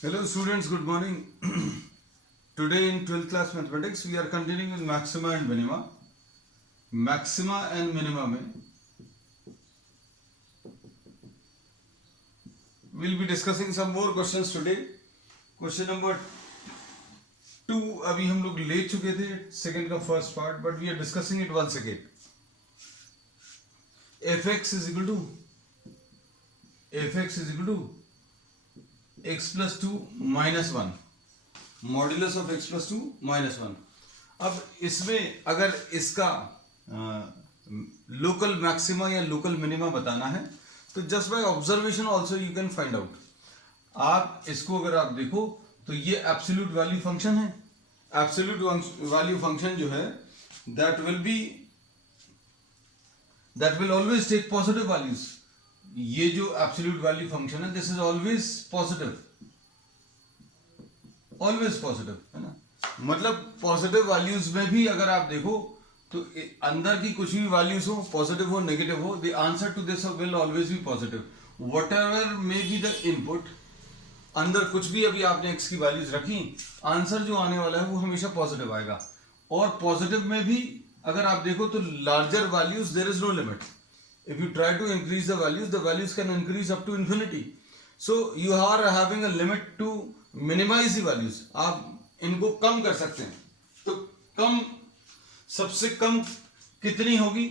Hello students, good morning. Today in 12th class mathematics we are continuing with maxima and minima. Maxima and minima में we'll be discussing some more questions today. Question number 2 अभी हम लोग ले चुके थे second का first part, but we are discussing it once again. fx is equal to x plus 2 minus 1, modulus of x plus 2 minus 1. अब इसमें अगर इसका लोकल मैक्सिमा या लोकल मिनिमा बताना है तो just by observation also you can find out. आप इसको अगर आप देखो तो ये एब्सोल्यूट वैल्यू फंक्शन है. एब्सोल्यूट वैल्यू फंक्शन जो है that will always take positive values. ये जो एब्सोल्यूट वैल्यू फंक्शन है this is always positive, always positive है ना. मतलब पॉजिटिव वैल्यूज में भी अगर आप देखो तो अंदर की कुछ भी वैल्यूज हो, पॉजिटिव हो नेगेटिव हो, the answer to this will always be positive. Whatever may be the input, अंदर कुछ भी अभी आपने x की वैल्यूज रखी, आंसर जो आने वाला है वो हमेशा पॉजिटिव आएगा. और पॉजिटिव में भी अगर आप देखो तो larger values there is no limit. If you try to increase the values can increase up to infinity. So you are having a limit to minimize the values. आप इनको कम कर सकते हैं. तो कम, सबसे कम कितनी होगी?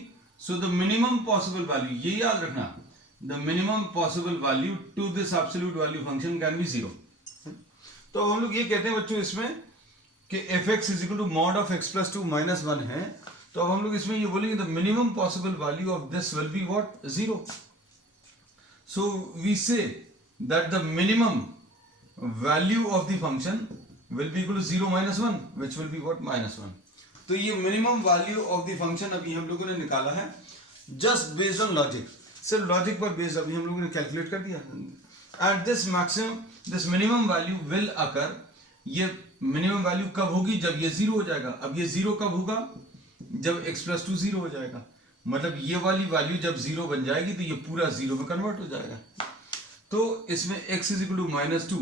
So the minimum possible value, ये याद रखना, the minimum possible value to this absolute value function can be 0. तो हम लोग ये कहते हैं बच्चों इसमें कि fx is equal to mod of x plus 2 minus 1 है. तो अब हम लोग इसमें ये बोलेंगे the minimum possible value of this will be what? 0. So we say that the minimum value of the function will be equal to 0 minus 1 which will be what? -1. तो ये minimum value of the function अभी हम लोगों ने निकाला है just based on logic. सिर्फ logic पर बेस्ड अभी हम लोगों ने कैलकुलेट कर दिया. And this minimum value will अकर. ये मिनिमम वैल्यू कब होगी? जब ये 0 हो जाएगा. अब ये 0 कब होगा? जब x plus 2 0 हो जाएगा. मतलब ये वाली वैल्यू जब 0 बन जाएगी तो ये पूरा 0 में कन्वर्ट हो जाएगा. तो इसमें x is equal to -2.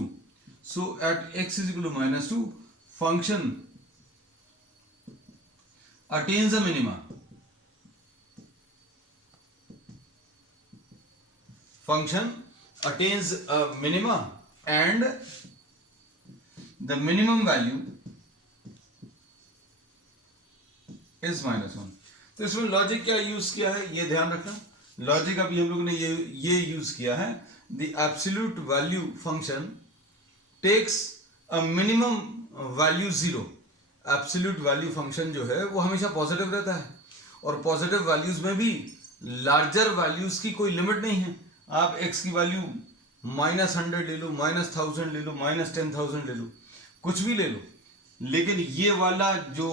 So at x is equal to -2 function attains a minima. Function attains a minima and the minimum value is -1. तो इसमें लॉजिक क्या यूज किया है ये ध्यान रखना. लॉजिक अभी हम लोगों ने ये यूज किया है the absolute value function takes a minimum value 0. Absolute value function जो है वो हमेशा पॉजिटिव रहता है और पॉजिटिव वैल्यूज में भी लार्जर वैल्यूज की कोई लिमिट नहीं है. आप x की वैल्यू -100 ले लो, -1000 ले लो, -10,000 ले लो, कुछ भी ले लो, लेकिन ये वाला जो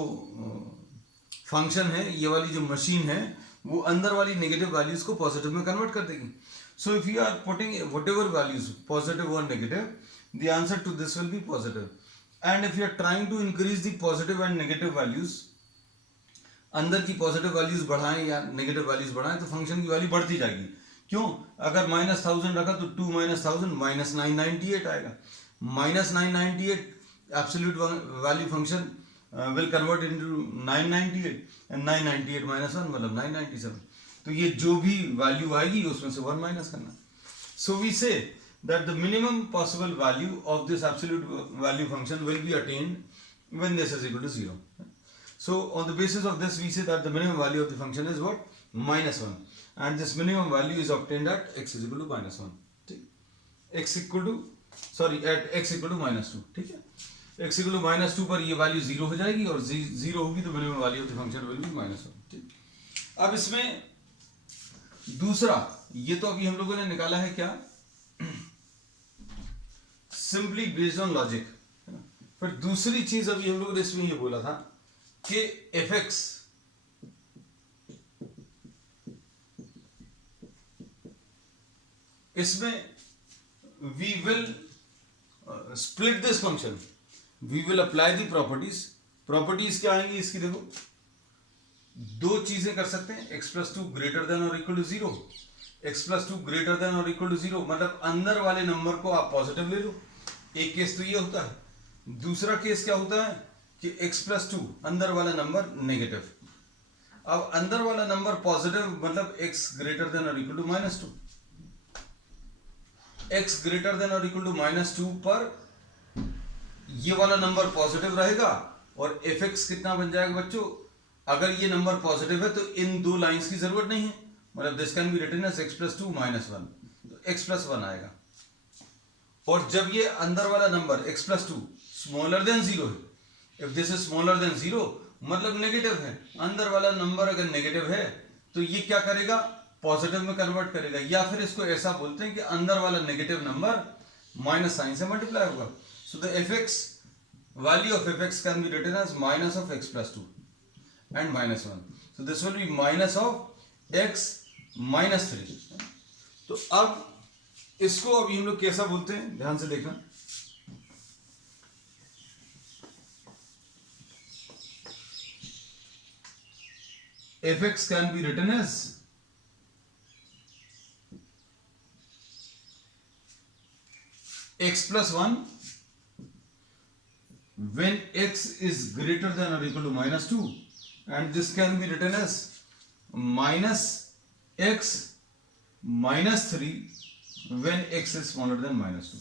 फंक्शन है, ये वाली जो मशीन है, वो अंदर वाली नेगेटिव वैल्यूज को पॉजिटिव में कन्वर्ट कर देगी. So if you are putting whatever values positive और negative, the answer to this will be positive. And if you are trying to increase the positive and negative values, अंदर की positive values बढ़ाएं या negative values बढ़ाएं तो function की value बढ़ती जाएगी. क्यों? अगर -1000 रखा तो 2 - 1000 -998 आएगा. -998 absolute value function will convert into 998 and 998 -1 मतलब 997. तो ये जो भी वैल्यू आएगी उसमें से 1 माइनस करना. So we say that the minimum possible value of this absolute value function will be attained when this is equal to 0. So on the basis of this we say that the minimum value of the function is what? -1. And this minimum value is obtained at x is equal to -1. ठीक? at x equal to -2. ठीक है? x equal to -2 पर ये value 0 हो जाएगी और 0 होगी तो minimum value of the function will B -1. ठीक. अब इसमें दूसरा, ये तो अभी हम लोगों ने निकाला है क्या? Simply based on logic. फिर दूसरी चीज अभी हम लोगों ने इसमें ये बोला था कि fx इसमें we will split this function. We will apply the properties. Properties क्या आएंगी इसकी? देखो, दो चीजें कर सकते हैं. x plus 2 greater than or equal to 0. x plus 2 greater than or equal to 0 मतलब अंदर वाले नंबर को आप पॉजिटिव ले लो एक केस तो ये होता है। दूसरा केस क्या होता है कि x+2 अंदर वाला नंबर नेगेटिव। अब अंदर वाला नंबर पॉजिटिव मतलब x ग्रेटर देन और equal to -2। x greater than और इक्वल टू -2 पर ये वाला नंबर पॉजिटिव रहेगा और fx कितना बन जाएगा बच्चों? अगर ये नंबर पॉजिटिव है तो इन दो लाइंस की जरूरत नहीं है, मतलब this can be written as x+2 -1, तो x+1 आएगा। और जब ये अंदर वाला नंबर x+2 स्मॉलर देन 0 है, if this is smaller than 0 मतलब नेगेटिव है। अंदर वाला नंबर अगर नेगेटिव है तो ये क्या करेगा? पॉजिटिव में कन्वर्ट करेगा, या फिर इसको ऐसा बोलते हैं कि अंदर वाला नेगेटिव नंबर माइनस साइन से मल्टीप्लाई होगा। So the fx value of fx can be written as minus of x+2 and -1. So this will be minus of x -3. तो अब इसको अभी हम लोग कैसा बोलते हैं, ध्यान से देखना। fx can be written as x+1 when x is greater than or equal to -2, and this can be written as minus x -3 when x is smaller than -2.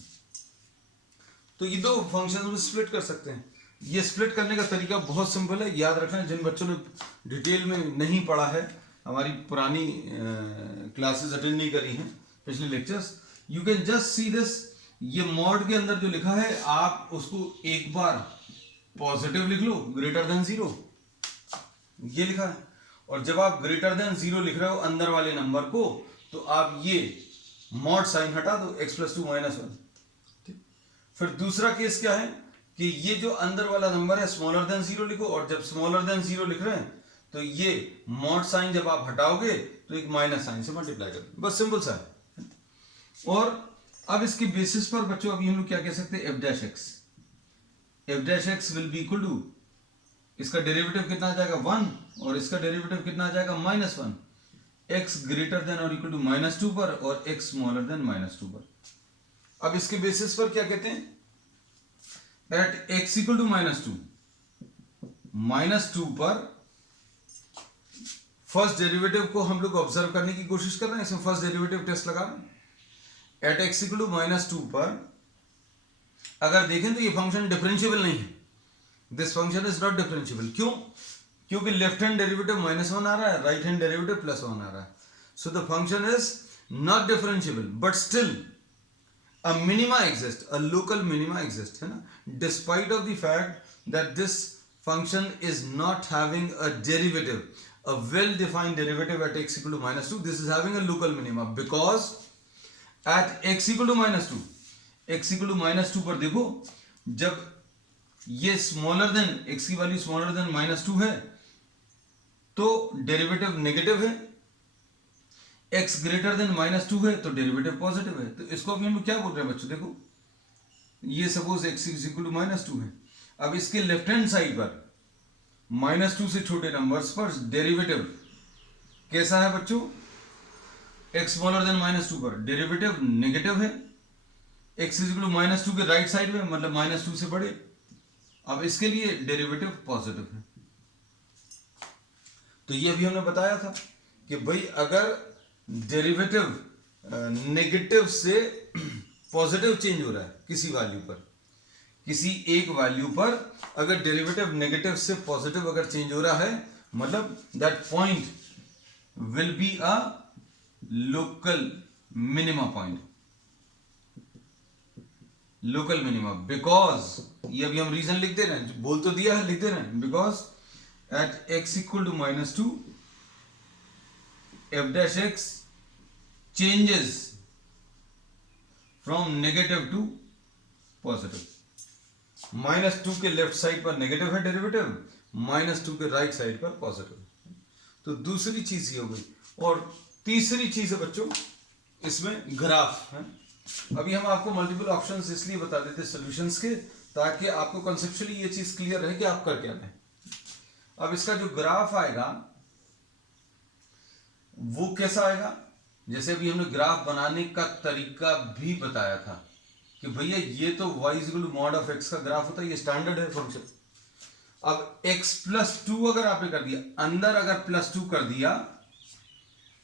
तो ये दो फंक्शंस में स्प्लिट कर सकते हैं। ये स्प्लिट करने का तरीका बहुत सिंपल है, याद रखना। जिन बच्चों ने डिटेल में नहीं पढ़ा है, हमारी पुरानी क्लासेस अटेंड नहीं करी हैं, पिछले lectures, you can just see this. ये मॉड के अंदर जो लिखा है आप उसको एक बार पॉजिटिव लिख लो, ग्रेटर देन 0, ये लिखा है। और जब आप ग्रेटर देन 0 लिख रहे हो अंदर वाले नंबर को, तो आप ये मॉड साइन हटा दो, x+2 -1। फिर दूसरा केस क्या है कि ये जो अंदर वाला नंबर है स्मॉलर देन 0 लिखो, और जब स्मॉलर देन 0 लिख रहे हैं तो ये मॉड साइन जब आप हटाओगे तो एक माइनस साइन से मल्टीप्लाई कर दो, बस सिंपल सा है। और अब इसके बेसिस पर बच्चों अभी हम लोग क्या कह सकते हैं, f'(x) will be equal to, इसका डेरिवेटिव कितना आ जाएगा 1, और इसका डेरिवेटिव कितना आ जाएगा -1, x ग्रेटर देन और इक्वल टू -2 पर और x स्मॉलर देन -2 पर। अब इसके बेसिस पर क्या कहते हैं, एट x इक्वल टू -2 पर फर्स्ट डेरिवेटिव को हम लोग ऑब्जर्व करने की कोशिश कर रहे हैं। इसमें फर्स्ट डेरिवेटिव टेस्ट लगा रहे हैं। एट x इक्वल टू -2 पर अगर देखें तो ये फंक्शन डिफरेंशिएबल नहीं है, this function is not differentiable. क्यों? क्योंकि लेफ्ट हैंड डेरिवेटिव -1 आ रहा है, राइट हैंड डेरिवेटिव +1 आ रहा है। So the function is not differentiable, but still a minima exist, a local minima exist, है ना, despite of the fact that this function is not having a derivative, a well defined derivative at x equal to -2, this is having a local minima because at x equal to -2, x equal to -2 पर देखो, जब ये smaller than x की value smaller than -2 है तो derivative negative है, x greater then -2 है तो डेरिवेटिव पॉजिटिव है। तो इसको अभी हम लोग क्या बोल रहे हैं बच्चों, देखो ये suppose x is equal to -2 है। अब इसके लेफ्ट हैंड साइड पर -2 से छोटे नंबर्स पर डेरिवेटिव कैसा है बच्चों, x स्मॉलर देन -2 पर डेरिवेटिव नेगेटिव है, x इज इक्वल टू -2 के राइट साइड में मतलब -2 से बड़े। अब इसके लिए डेरिवेटिव पॉजिटिव है। तो ये अभी हमने बताया था कि भाई अगर डेरिवेटिव नेगेटिव से पॉजिटिव चेंज हो रहा है किसी वैल्यू पर, किसी एक वैल्यू पर अगर डेरिवेटिव नेगेटिव से पॉजिटिव अगर चेंज हो रहा है, मतलब that point will be a local minima point, local minima, because ये अभी हम रीजन लिख दे रहे हैं, बोल तो दिया है, लिख दे रहे हैं, because at x equal to -2 f'(x) changes from negative to positive। -2 के लेफ्ट साइड पर नेगेटिव है डेरिवेटिव, -2 के राइट साइड पर पॉजिटिव। तो दूसरी चीज ये हो गई। और तीसरी चीज है बच्चों इसमें ग्राफ है। अभी हम आपको मल्टीपल ऑप्शंस इसलिए बता देते सॉल्यूशंस के, ताकि आपको कॉन्सेप्चुअली ये चीज क्लियर रहे कि आप कर क्या रहे हैं। अब इसका जो ग्राफ आएगा वो कैसा आएगा, जैसे अभी हमने ग्राफ बनाने का तरीका भी बताया था, कि भैया ये तो y equal to mod of x का ग्राफ होता है, ये स्टैंडर्ड है फंक्शन। अब x प्लस 2 अगर आपने कर दिया, अंदर अगर प्लस 2 कर दिया,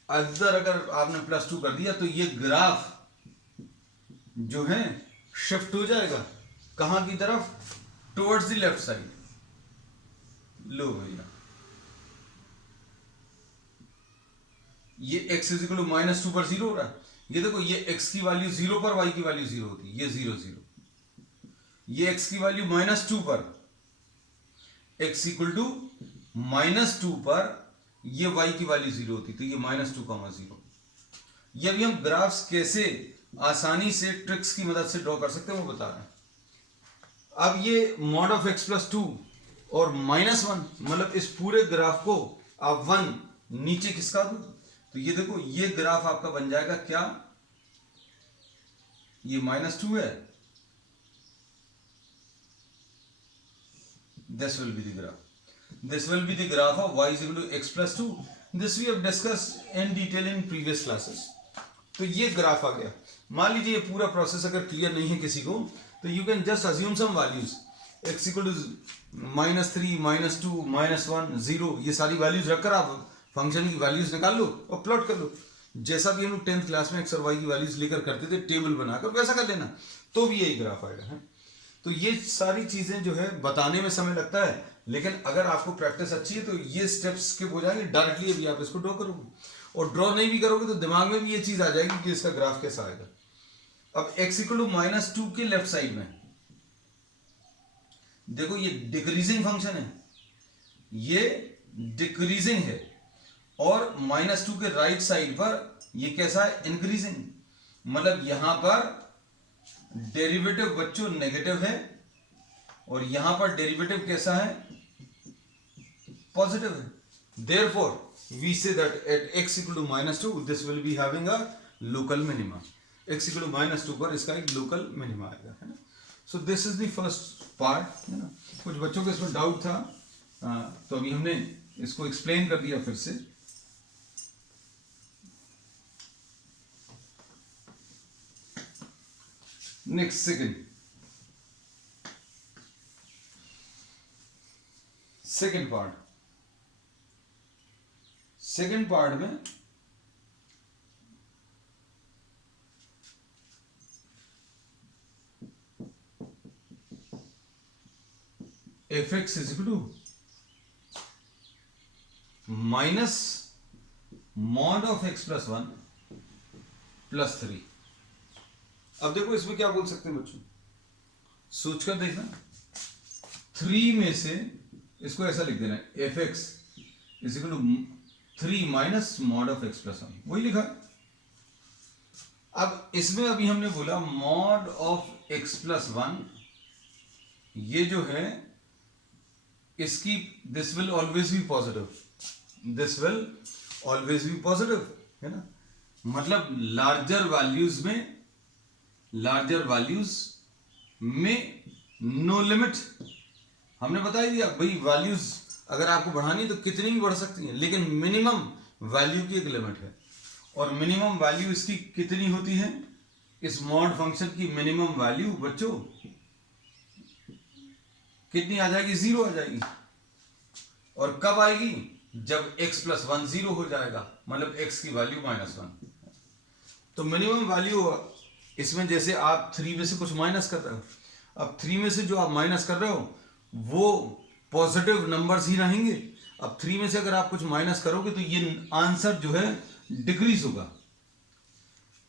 अंदर अगर आपने प्लस 2 कर दिया, तो ये ग्राफ जो है शिफ्ट हो जाएगा कहां की तरफ? Towards the left side. लो भैया, ये x is equal to minus 2 पर 0 हो रहा है। ये देखो, ये x की वैल्यू 0 पर y की वैल्यू 0 होती है, ये 0 0। ये x की वैल्यू माइनस 2 पर, x इक्वल टू माइनस 2 पर ये y की वैल्यू 0 होती, तो ये माइनस 2 कॉमा 0। ये अभी हम ग्राफ्स कैसे आसानी से ट्रिक्स की मदद से ड्रॉ कर सकते हैं वो बता रहे हैं। अब ये मॉड ऑफ x प्लस 2 और माइनस 1, मतलब इस पूरे ग्राफ को आप 1 नीचे खिसका दो, तो ये देखो, ये ग्राफ आपका बन जाएगा क्या? ये माइनस 2 है, this will be the graph, this will be the graph of y is equal to x plus 2। This we have discussed in detail in previous classes. तो ये ग्राफ आ गया। मान लीजिए ये पूरा प्रोसेस अगर क्लियर नहीं है किसी को, तो you can just assume some values, x equal to minus 3, minus 2, minus 1, 0, ये सारी वैल्यूज रखकर आप फंक्शन की वैल्यूज निकाल लो और प्लॉट कर लो। जैसा भी हम लोग 10th क्लास में x और y की वैल्यूज लेकर करते थे, टेबल बनाकर वैसा कर लेना, तो भी यही ग्राफ आएगा है। तो ये सारी चीजें जो है बताने में समय लगता है, लेकिन अगर आपको प्रैक्टिस अच्छी है तो ये स्टेप्स स्किप हो जाएंगे, डायरेक्टली अभी आप इसको ड्रॉ करोगे, और ड्रॉ नहीं भी करोगे तो दिमाग में भी ये चीज आ जाएगी कि इसका ग्राफ कैसा आएगा। अब x इक्वल टू माइनस 2 के लेफ्ट साइड में देखो, ये डिक्रीजिंग फंक्शन है, ये डिक्रीजिंग है, और माइनस 2 के राइट साइड पर ये कैसा है? इंक्रीजिंग। मतलब यहां पर डेरिवेटिव बच्चों नेगेटिव है, और यहां पर डेरिवेटिव कैसा है? पॉजिटिव है। Therefore we say that at x equal to minus 2 this will be having a local minima. x equal to minus 2 पर इसका एक लोकल मिनिमा आएगा, है ना। So this is the first part, है ना। कुछ बच्चों को इसमें डाउट था, तो अभी हमने इसको एक्सप्लेन कर दिया फिर से। नेक्स्ट सेकंड पार्ट में F X is equal to minus mod of x plus 1 plus 3। अब देखो इसमें क्या बोल सकते हैं बच्चों, सोचकर देखना। 3 में से इसको ऐसा लिख देना, F X is equal to 3 minus mod of x plus 1, वही लिखा। अब इसमें अभी हमने बोला मॉड ऑफ x प्लस 1, ये जो है इसकी this will always be positive, this will always be positive, है ना। मतलब लार्जर वैल्यूज में नो लिमिट। हमने बता ही दिया भाई, वैल्यूज अगर आपको बढ़ानी है तो कितनी भी बढ़ सकती हैं, लेकिन मिनिमम वैल्यू की एक लिमिट है। और मिनिमम वैल्यू इसकी कितनी होती है? इस मॉड फंक्शन की मिनिमम वैल्यू बच्चों कितनी आ जाएगी? 0 आ जाएगी। और कब आएगी? जब x प्लस 1 0 हो जाएगा, मतलब x की वैल्यू माइनस 1। तो मिनिमम वैल्यू इसमें, जैसे आप 3 में से कुछ माइनस कर रहे हो, अब 3 में से जो आप माइनस कर रहे हो वो पॉजिटिव नंबर्स ही रहेंगे। अब 3 में से अगर आप कुछ माइनस करोगे तो ये आंसर जो है डिक्रीज होगा।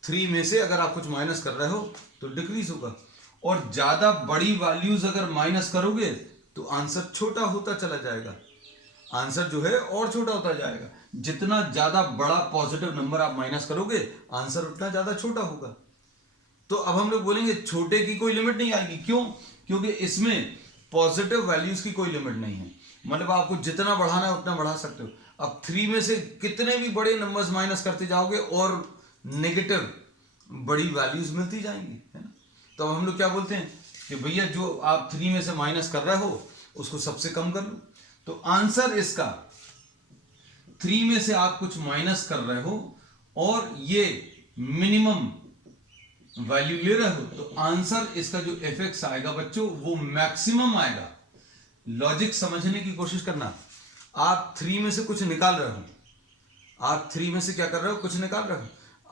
3 में से अगर आप कुछ माइनस कर रहे हो तो डिक्रीज होगा, और ज्यादा बड़ी वैल्यूज अगर माइनस करोगे तो आंसर छोटा होता चला जाएगा, आंसर जो है और छोटा होता जाएगा। जितना ज्यादा बड़ा पॉजिटिव नंबर आप माइनस करोगे, आंसर उतना ज्यादा छोटा होगा। तो अब हम लोग बोलेंगे छोटे की कोई लिमिट नहीं आएगी। क्यों? क्योंकि इसमें पॉजिटिव वैल्यूज की कोई लिमिट नहीं है, मतलब आपको जितना बढ़ाना है उतना बढ़ा सकते हो। अब 3 में से कितने भी बड़े नंबर्स माइनस करते जाओगे और नेगेटिव बड़ी वैल्यूज मिलती जाएंगी, है ना। तो अब हम लोग क्या बोलते हैं कि भैया जो आप 3 में से माइनस कर रहे हो उसको सबसे कम कर लो। तो आंसर इसका 3 में से आप कुछ माइनस कर रहे हो और ये मिनिमम वैल्यू ले रहे हो तो आंसर इसका जो एफ एक्स आएगा बच्चों वो मैक्सिमम आएगा। लॉजिक समझने की कोशिश करना। आप 3 में से कुछ निकाल रहे हो, आप 3 में से क्या कर रहे हो, कुछ निकाल रहे हो।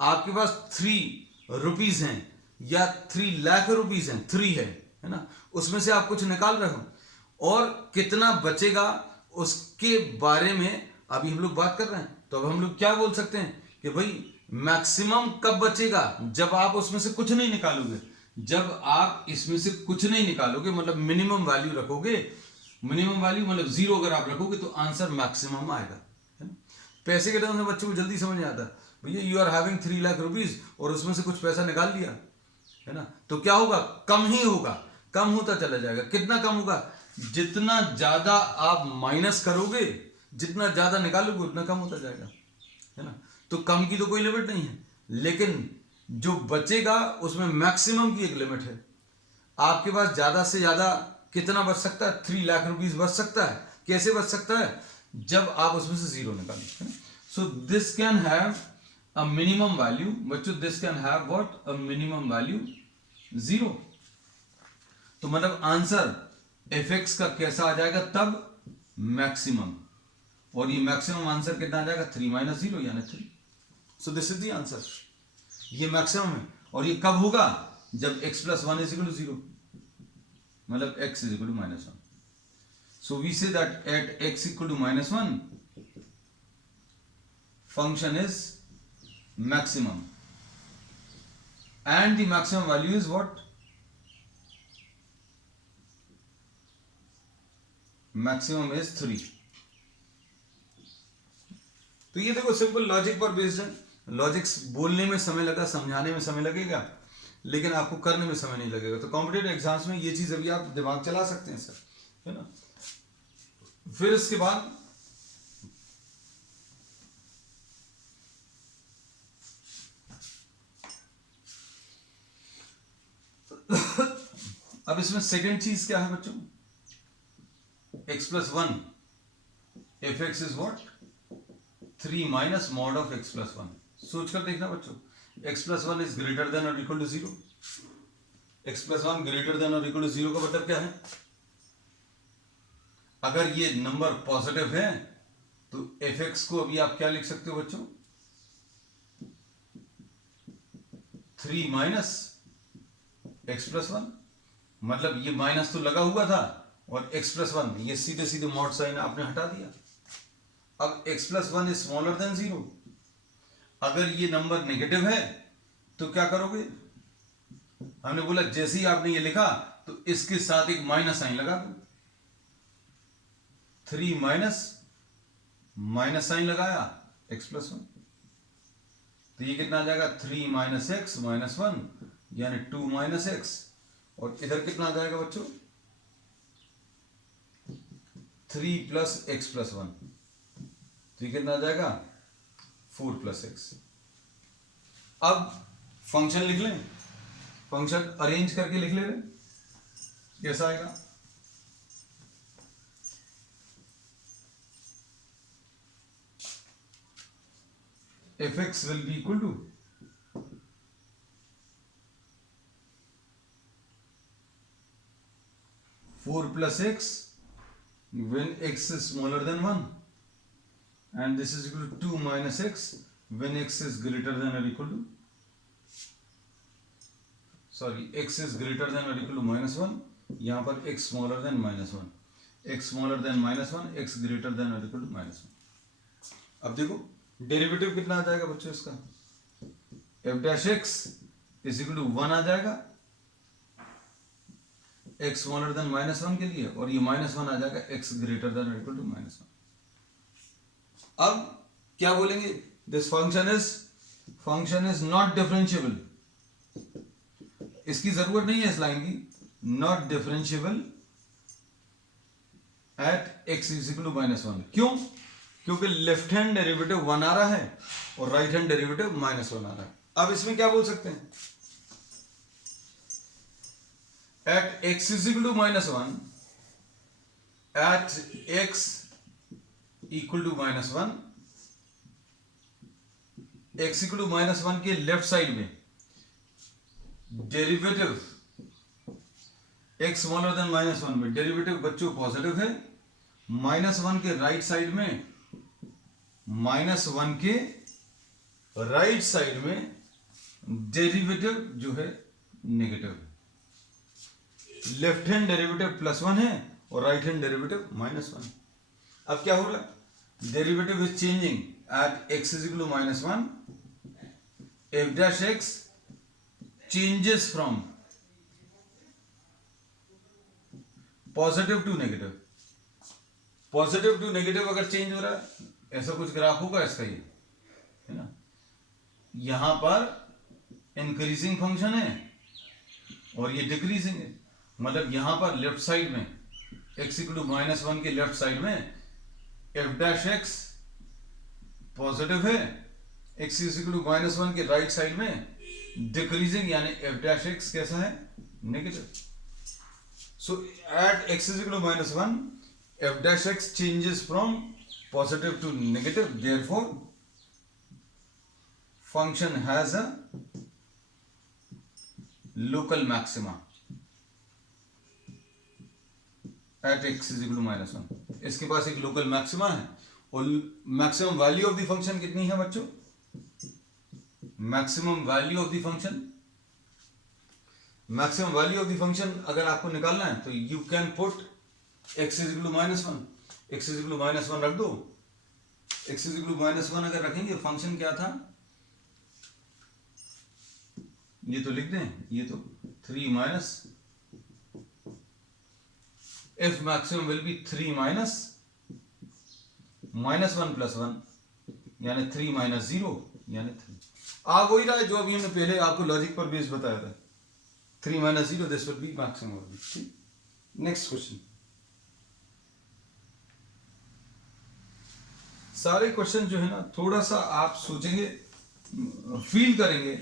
आपके पास 3 रुपीज हैं या 3 लाख रुपीज हैं, 3 है ना, उसमें से आप कुछ निकाल रहे हो और कितना बचेगा उसके बारे में अभी हम लोग बात कर रहे हैं। तो अब हम लोग क्या बोल सकते हैं कि भाई मैक्सिमम कब बचेगा, जब आप उसमें से कुछ नहीं निकालोगे। जब आप इसमें से कुछ नहीं निकालोगे मतलब मिनिमम वैल्यू रखोगे, मिनिमम वैल्यू मतलब 0 अगर आप रखोगे तो आंसर मैक्सिमम आएगा, है ना। पैसे के टर्म में बच्चों को जल्दी समझ में आता है, भैया you are having 3 lakh rupees और उसमें से कुछ पैसा निकाल लिया, है ना, तो क्या होगा, कम ही होगा, कम होता चला जाएगा। कितना कम होगा, जितना ज्यादा आप माइनस करोगे, जितना ज्यादा निकालोगे उतना कम होता जाएगा, है ना। तो कम की तो कोई लिमिट नहीं है, लेकिन जो बचेगा उसमें मैक्सिमम की एक लिमिट है। आपके पास ज्यादा से ज्यादा कितना बच सकता है, 3 लाख रुपीज बच सकता है। कैसे बच सकता है, जब आप उसमें से 0 निकालें। So this can have a minimum value बच्चों, this can have what, a minimum value 0। तो मतलब आंसर एफ एक्स का कैसा आ जाएगा तब, मैक्सिमम। और ये मैक्सिमम आंसर कितना आ जाएगा, 3 - 0 यानी 3। सो दिस इज द आंसर, ये मैक्सिमम है। और ये कब होगा, जब x + 1 = 0, मतलब x = -1। So we say that at x = -1 function is maximum and the maximum value is what, maximum is 3। तो ये देखो सिंपल लॉजिक पर बेस्ड है। लॉजिक्स बोलने में समय लगा, समझाने में समय लगेगा, लेकिन आपको करने में समय नहीं लगेगा। तो कॉम्पिटेटिव एग्जाम्स में ये चीज अभी आप दिमाग चला सकते हैं सर, है ना। फिर इसके बाद अब इसमें सेकंड चीज क्या है बच्चों, x + 1 F X is what, 3 - mod of x + 1। सोचकर देखना बच्चों, x + 1 इज ग्रेटर देन और equal to 0। x + 1 greater than और इक्वल टू 0 का मतलब क्या है, अगर ये नंबर पॉजिटिव है तो एफ एक्स को अभी आप क्या लिख सकते हो बच्चों, 3 - x + 1। मतलब ये माइनस तो लगा हुआ था और x + 1 ये सीधे सीधे मॉड साइन आपने हटा दिया। अब x + 1 इज स्मॉलर देन 0। अगर ये नंबर नेगेटिव है तो क्या करोगे, हमने बोला जैसे ही आपने ये लिखा तो इसके साथ एक माइनस साइन लगा दो। 3 माइनस साइन लगाया x + 1, तो ये कितना आ जाएगा, 3 - x - 1 यानी 2 - x। और इधर कितना आ जाएगा बच्चों, 3 + x + 1, तो ये कितना आ जाएगा, 4 + x। अब फंक्शन लिख लें, फंक्शन अरेंज करके लिख ले रहे, कैसा आएगा, F X will be equal to 4 + x when x is smaller than 1 and this is equal to 2 - x when x is greater than or equal to, sorry, x is greater than or equal to -1, यहां पर x smaller than -1, x smaller than -1, x greater than or equal to -1। अब देखो derivative कितना आ जाएगा बच्चों इसका, f' is equal to 1 आ जाएगा x स्मॉलर देन -1 के लिए, और ये -1 आ जाएगा x ग्रेटर देन और इक्वल टू -1। अब क्या बोलेंगे, this function is not differentiable. इसकी जरूरत नहीं है इस लाइन की, not differentiable at x is equal to -1। क्यों, क्योंकि लेफ्ट हैंड डेरिवेटिव 1 आ रहा है और राइट हैंड डेरिवेटिव -1 आ रहा है। अब इसमें क्या बोल सकते हैं, at x is equal to -1, at x equal to -1, x equal to -1 के लेफ्ट साइड में डेरिवेटिव x स्मॉलर देन -1 में डेरिवेटिव बच्चों पॉजिटिव है, -1 के राइट साइड में, -1 के राइट साइड में डेरिवेटिव जो है नेगेटिव है। लेफ्ट हैंड डेरिवेटिव +1 है और राइट हैंड डेरिवेटिव -1। अब क्या हो रहा है, derivative is changing at x is equal to -1, f dash x changes from positive to negative. Positive to negative अगर चेंज हो रहा है, ऐसा कुछ ग्राफ होगा इसका, ये है ना, यहां पर इंक्रीजिंग फंक्शन है और ये डिक्रीजिंग है। मतलब यहां पर लेफ्ट साइड में x इक्वल टू -1 के लेफ्ट साइड में f डैश x पॉजिटिव है, x इज इक्वल टू -1 के राइट साइड में डिक्रीजिंग, यानी f डैश x कैसा है, negative. So at x is equal to -1, f dash x changes from positive to negative. Therefore, function has a local maxima at x is equal to -1. इसके पास एक local maxima है और maximum value of the function कितनी है बच्चों? Maximum value of the function, maximum value of the function अगर आपको निकालना है तो you can put x is equal to -1, x is equal to -1 रख दो। x इज इक्वल टू -1 अगर रखेंगे, फंक्शन क्या था, ये तो लिख दें, ये तो 3 minus, f maximum will be 3 minus -1 + 1 यानी 3 - 0 यानी 3। आ वही रहा है जो अभी हमने पहले आपको लॉजिक पर बेस बताया था, 3 - 0, दिस विल बी मैक्सिमम। ठीक, नेक्स्ट क्वेश्चन। सारे क्वेश्चन जो है ना, थोड़ा सा आप सोचेंगे, फील करेंगे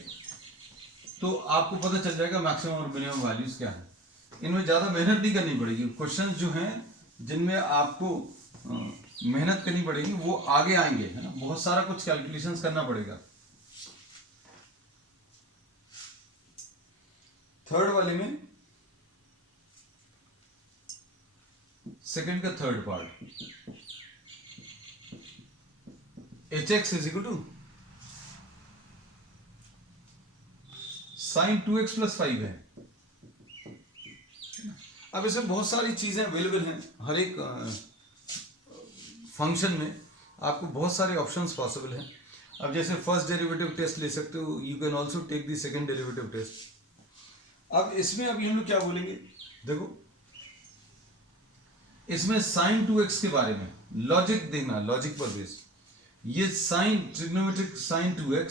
तो आपको पता चल जाएगा मैक्सिमम और मिनिमम वैल्यूज क्या है। इनमें ज्यादा मेहनत नहीं करनी पड़ेगी। क्वेश्चन जो हैं जिनमें आपको मेहनत करनी पड़ेगी वो आगे आएंगे, है ना, बहुत सारा कुछ कैलकुलेशंस करना पड़ेगा। थर्ड वाले में, सेकंड का third part, hx is equal to sin 2x + 5 है। अब इसमें बहुत सारी चीजें अवेलेबल हैं, हर एक फंक्शन में आपको बहुत सारे ऑप्शंस पॉसिबल हैं। अब जैसे फर्स्ट डेरिवेटिव टेस्ट ले सकते हो, you can also take the second derivative test. अब इसमें अभी हम लोग क्या बोलेंगे, देखो इसमें sin 2x के बारे में लॉजिक देखना, लॉजिक पर बेस। ये साइन, ट्रिग्नोमेट्रिक sin 2x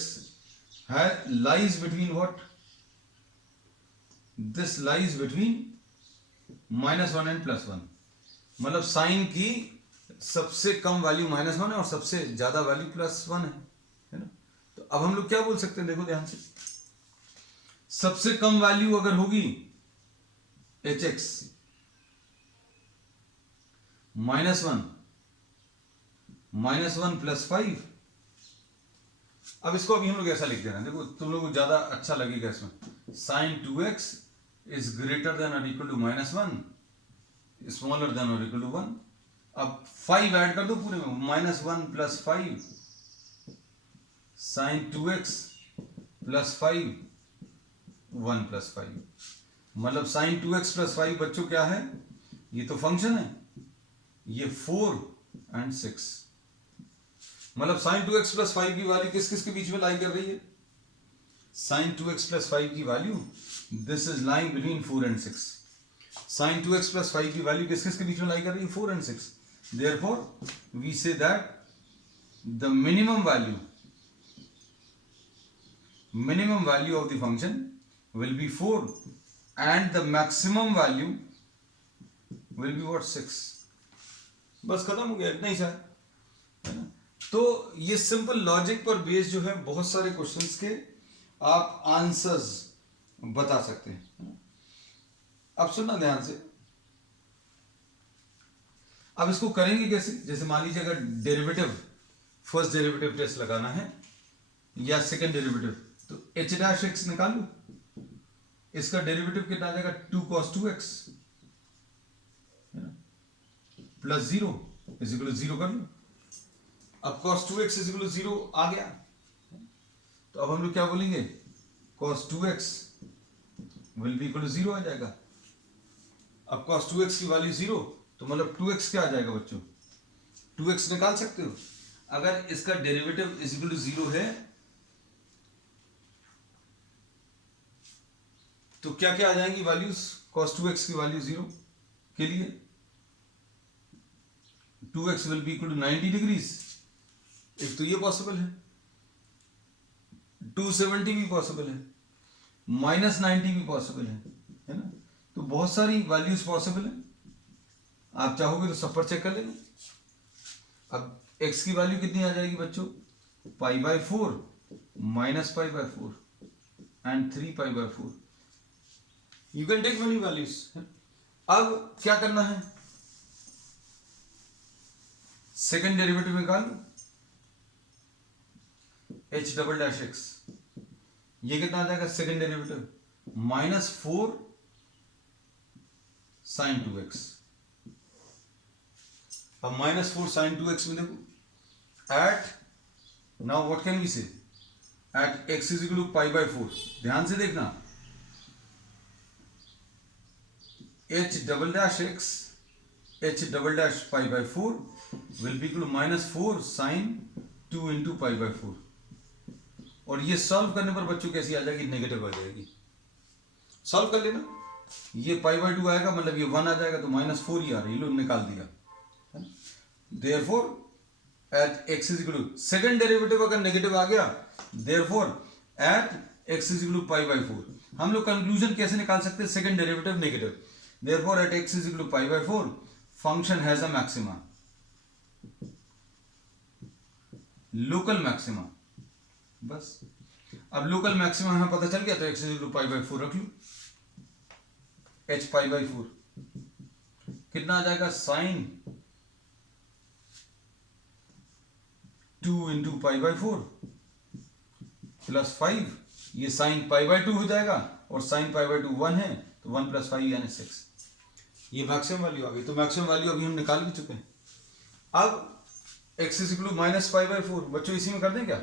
है, lies between what, this lies between -1 and +1। मतलब साइन की सबसे कम वैल्यू -1 है और सबसे ज्यादा वैल्यू +1 है ना। तो अब हम लोग क्या बोल सकते हैं, देखो ध्यान से, सबसे कम वैल्यू अगर होगी hx -1 + 5, अब इसको अभी हम लोग ऐसा लिख देना, देखो तुम लोग को ज्यादा अच्छा लगेगा इसमें, sin 2x is greater than और इक्वल टू -1, स्मॉलर देन और इक्वल टू 1। अब 5 ऐड कर दो पूरे में, -1 + 5 sin 2x + 5 1 + 5, मतलब sin 2x + 5 बच्चों क्या है, ये तो फंक्शन है, ये 4 और 6, मतलब sin 2x + 5 की वैल्यू किस किस के बीच में लाई कर रही है, sin 2x + 5 की value, this is lying between 4 और 6। sin 2x + 5 की वैल्यू किस किस के बीच में लाई कर रही है, 4 और 6। Therefore we say that the minimum value of the function will be 4 and the maximum value will be what, 6। बस खत्म हो गया, इतना ही सा है ना। तो ये सिंपल लॉजिक पर बेस्ड जो है बहुत सारे क्वेश्चंस के आप आंसर्स बता सकते हैं। अब सुनना ध्यान से, अब इसको करेंगे कैसे, जैसे मान लीजिए अगर डेरिवेटिव, फर्स्ट डेरिवेटिव टेस्ट लगाना है या सेकंड डेरिवेटिव, तो h' x निकाल लो, इसका डेरिवेटिव कितना आ जाएगा 2 cos 2x plus 0 is equal to 0 कर लो। अब cos 2x is equal to 0 आ गया, तो अब हम लोग क्या बोलेंगे, cos 2x will be equal to 0 आ जाएगा। अब cos 2x की वैल्यू 0, तो मतलब 2x क्या आ जाएगा बच्चों, 2x निकाल सकते हो। अगर इसका डेरिवेटिव इज इक्वल टू 0 है तो क्या क्या आ जाएंगी वैल्यूज, cos 2x की वैल्यू 0 के लिए 2x will be equal to 90 degrees, एक तो ये पॉसिबल है, 270 भी पॉसिबल है, -90 भी पॉसिबल है ना। तो बहुत सारी वैल्यूज पॉसिबल है, आप चाहोगे तो सब पर चेक कर लेना। अब x की वैल्यू कितनी आ जाएगी बच्चों, π/4 -π/4 and 3π/4, you can take many values. अब क्या करना है, सेकेंड डेरिवेटिव निकाल लो, h'(x), ये कितना आ जाएगा सेकेंड डेरिवेटिव, -4 sin 2x। अब -4 sin 2x में देखो, at now what can we say, at x is equal to π/4, ध्यान से देखना, h'(x) h'(π/4 will be equal to -4 sin 2 into π/4, और ये सॉल्व करने पर बच्चों कैसी आ जाएगी, नेगेटिव आ जाएगी। सॉल्व कर लेना, ये π/2 आएगा मतलब ये 1 आ जाएगा, तो -4 ही आ रही है, लो निकाल दिया। Therefore at x is equal to, second derivative अगर नेगेटिव आ गया, therefore at x is equal to π/4। हम लोग कंक्लूजन कैसे निकाल सकते हैं, second derivative negative, therefore at x is equal to π/4 function has a maxima, local maxima, बस। अब लोकल मैक्सिमा हमें पता चल गया, तो x इज इक्वल टू π/4 रख लो, h π/4 कितना आ जाएगा, साइन 2 इंटू π/4 प्लस 5, ये साइन π/2 हो जाएगा, और साइन π/2 1 है, तो 1 + 5 यानी 6, ये मैक्सिमम वैल्यू आ गई। तो मैक्सिमम वैल्यू अभी हम निकाल भी चुके हैं। अब x इज इक्वल टू -π/4, बच्चों इसी में कर दें क्या,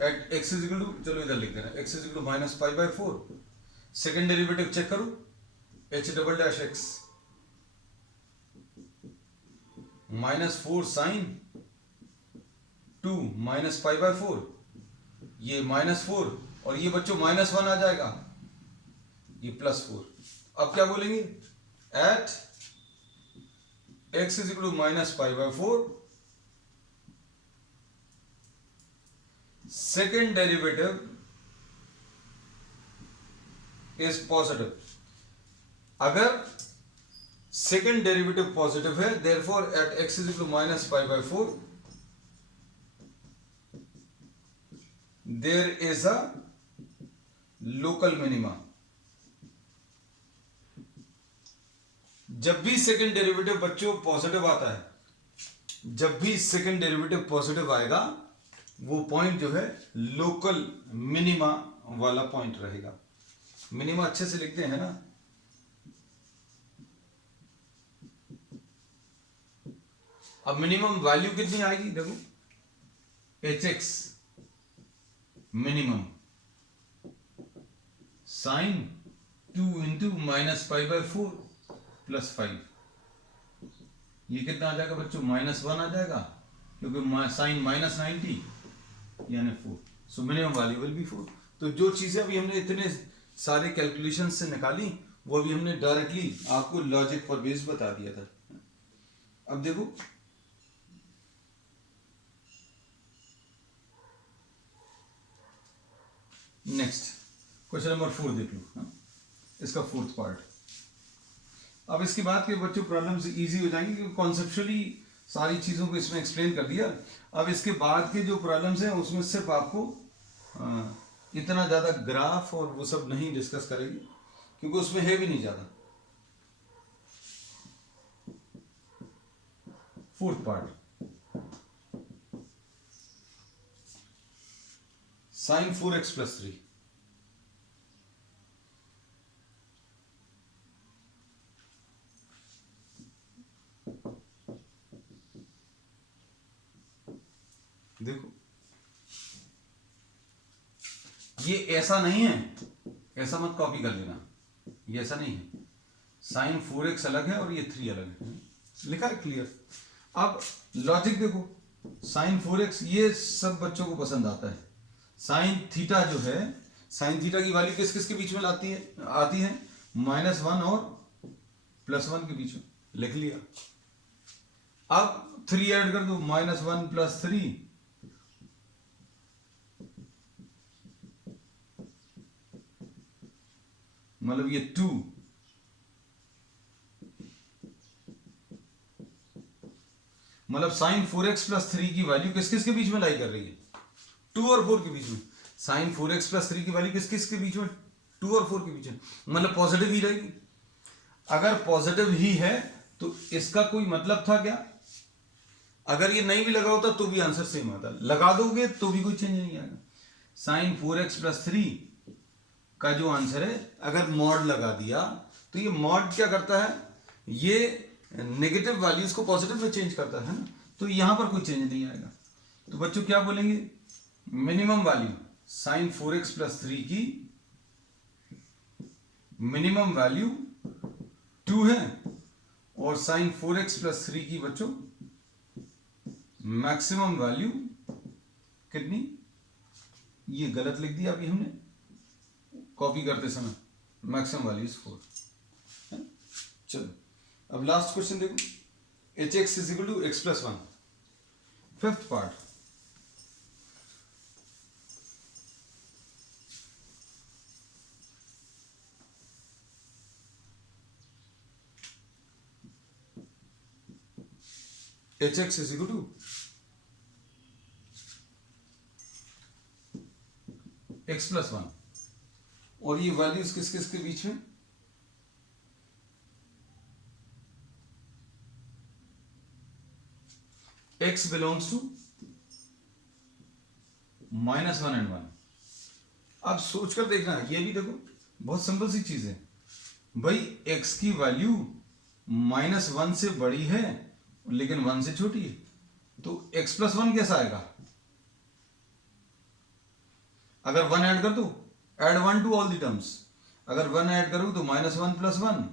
at x is equal to, चलो इधर लिख देना, x is equal to -π/4, second derivative check करो, h'(x) -4 sin 2 -π/4, ये -4, और ये बच्चों -1 आ जाएगा, ये +4। अब क्या बोलेंगे, at x is equal to -π/4, second derivative is positive. अगर सेकेंड डेरिवेटिव पॉजिटिव है, therefore at x is equal to -π/4 there is a local minima. जब भी सेकेंड डेरिवेटिव बच्चों पॉजिटिव आता है, जब भी सेकेंड डेरिवेटिव पॉजिटिव आएगा, वो पॉइंट जो है लोकल मिनिमा वाला पॉइंट रहेगा। मिनिमा अच्छे से लिखते हैं ना, अब मिनिमम वैल्यू कितनी आएगी देखो, hx minimum sine 2 into -π/4 plus 5, ये कितना आ जाएगा बच्चों, -1 आ जाएगा, क्योंकि साइन -90 यानी 4, so minimum value will be 4। तो जो चीजें अभी हमने इतने सारे कैलकुलेशन से निकाली, वो अभी हमने डायरेक्टली आपको लॉजिक पर बेस बता दिया था। अब देखो, नेक्स्ट क्वेश्चन नंबर 4 देख लो, हाँ? इसका फोर्थ पार्ट। अब इसके बाद के बच्चों प्रॉब्लम्स इजी हो जाएंगे, क्योंकि कॉन्सेप्चुअली सारी चीज़ों को इसमें एक्सप्लेन कर दिया। अब इसके बाद के जो प्रॉब्लम्स हैं उसमें सिर्फ आपको इतना ज़्यादा ग्राफ और वो सब नहीं डिस्कस करेंगे, क्योंकि उसमें है भी नहीं ज़्यादा। Fourth part, sign 4x plus 3, देखो ये ऐसा नहीं है, ऐसा मत कॉपी कर लेना, ये ऐसा नहीं है, साइन 4x अलग है और ये 3 अलग है, लिखा है क्लियर। अब लॉजिक देखो, साइन 4x ये सब बच्चों को पसंद आता है। साइन थीटा जो है, साइन थीटा की वैल्यू किस किस के बीच में आती है -1 और +1 के बीच में, लिख लिया। अब 3 ऐड कर दो, -1 + 3 मतलब ये 2, मतलब साइन 4x + 3 की वैल्यू किस किस के बीच में लाई कर रही है, 2 और 4 के बीच में। साइन 4x + 3 की वैल्यू किस किस के बीच में, 2 और 4 के बीच में, मतलब पॉजिटिव ही रहेगी। अगर पॉजिटिव ही है तो इसका कोई मतलब था क्या? अगर ये नहीं भी लगा होता तो भी आंसर सेम आता, लगा दोगे तो भी कोई चेंज नहीं आएगा। साइन 4x + 3 का जो आंसर है, अगर मॉड लगा दिया तो ये मॉड क्या करता है, ये नेगेटिव वैल्यूज को पॉजिटिव में चेंज करता है ना, तो यहां पर कोई चेंज नहीं आएगा। तो बच्चों क्या बोलेंगे, मिनिमम वैल्यू साइन 4x + 3 की मिनिमम वैल्यू 2 है और साइन 4x + 3 की बच्चों मैक्सिमम वैल्यू कितनी, ये गलत लिख दिया अभी हमने कॉपी करते समय, मैक्सिमम वैल्यू इज 4। चलो अब लास्ट क्वेश्चन देखो, hx = x + 1, fifth part. hx = x + 1 और ये वैल्यूज किस किस के बीच में, x belongs to -1 and 1। अब सोचकर देखना, ये भी देखो बहुत सिंपल सी चीज है भाई, x की वैल्यू -1 से बड़ी है लेकिन 1 से छोटी है, तो x + 1 कैसा आएगा? अगर 1 ऐड कर दो, add 1 to all the terms, अगर 1 ऐड करूं तो -1 + 1,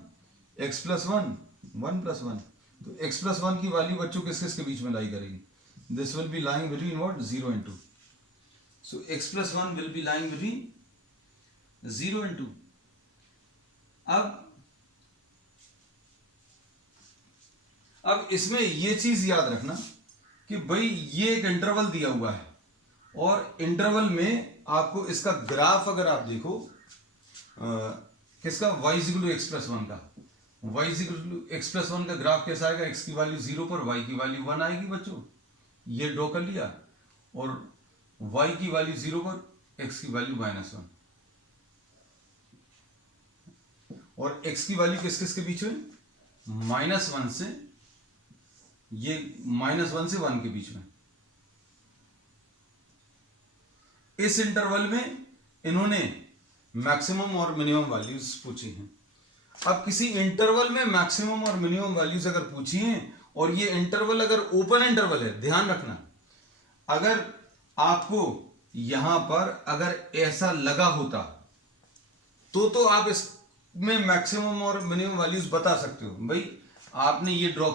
x + 1, 1 + 1, तो x + 1 की वैल्यू बच्चों किस किस के बीच में लाई करेगी, this will B lying between what, 0 and 2। So x + 1 will be lying between 0 and 2। अब इसमें ये चीज याद रखना कि भाई ये एक इंटरवल दिया हुआ है और इंटरवल में आपको इसका ग्राफ अगर आप देखो, किसका, y = x + 1 का, y = x + 1 का ग्राफ कैसा आएगा, x की वैल्यू 0 पर y की वैल्यू 1 आएगी बच्चों, ये ड्रॉ कर लिया, और y की वैल्यू 0 पर x की वैल्यू -1, और x की वैल्यू किस किस के बीच में, -1 से, ये -1 से 1 के बीच में। इस इंटरवल में इन्होंने मैक्सिमम और मिनिमम वैल्यूज पूछी हैं। अब किसी इंटरवल में मैक्सिमम और मिनिमम वैल्यूज अगर पूछी हैं और ये इंटरवल अगर ओपन इंटरवल है, ध्यान रखना, अगर आपको यहां पर अगर ऐसा लगा होता तो आप इसमें मैक्सिमम और मिनिमम वैल्यूज बता सकते हो। भाई आपने ये ड्रॉ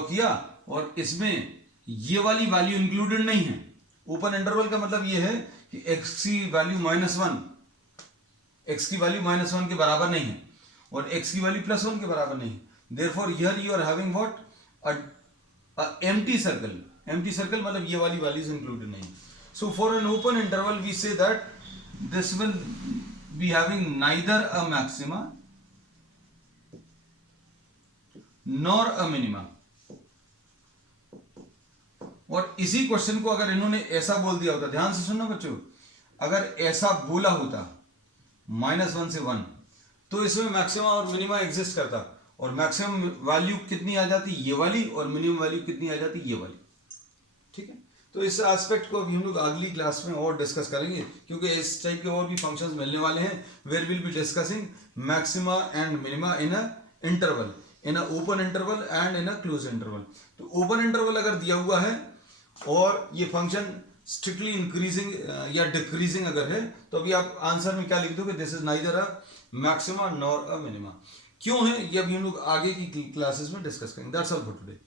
किया और इसमें ये वाली वैल्यू इंक्लूडेड नहीं है। ओपन इंटरवल का मतलब ये है कि x की वैल्यू -1 के बराबर नहीं है और x की वैल्यू +1 के बराबर नहीं है। Therefore here you are having what, a empty circle मतलब ये वाली वैल्यूज इंक्लूडेड नहीं है। So for an open interval we say that this will be having neither a maxima nor a minima. और इसी क्वेश्चन को अगर इन्होंने ऐसा बोल दिया होता, ध्यान से सुनना बच्चों, अगर ऐसा बोला होता -1 से 1, तो इसमें मैक्सिमम और मिनिमा एग्जिस्ट करता और मैक्सिमम वैल्यू कितनी आ जाती, ये वाली, और मिनिमम वैल्यू कितनी आ जाती, ये वाली। ठीक है, तो इस एस्पेक्ट को अभी हम लोग अगली क्लास में और डिस्कस करेंगे, क्योंकि इस टाइप के और भी फंक्शंस मिलने वाले हैं, where will be discussing maxima and minima in a interval, in a open interval and in a close interval. तो ओपन इंटरवल अगर दिया हुआ है और ये फंक्शन स्ट्रिक्टली इंक्रीजिंग या डिक्रीजिंग अगर है, तो अभी आप आंसर में क्या लिख दोगे, this is neither a maxima nor a minima. क्यों है ये अभी हम लोग आगे की क्लासेस में डिस्कस करेंगे। That's all for today.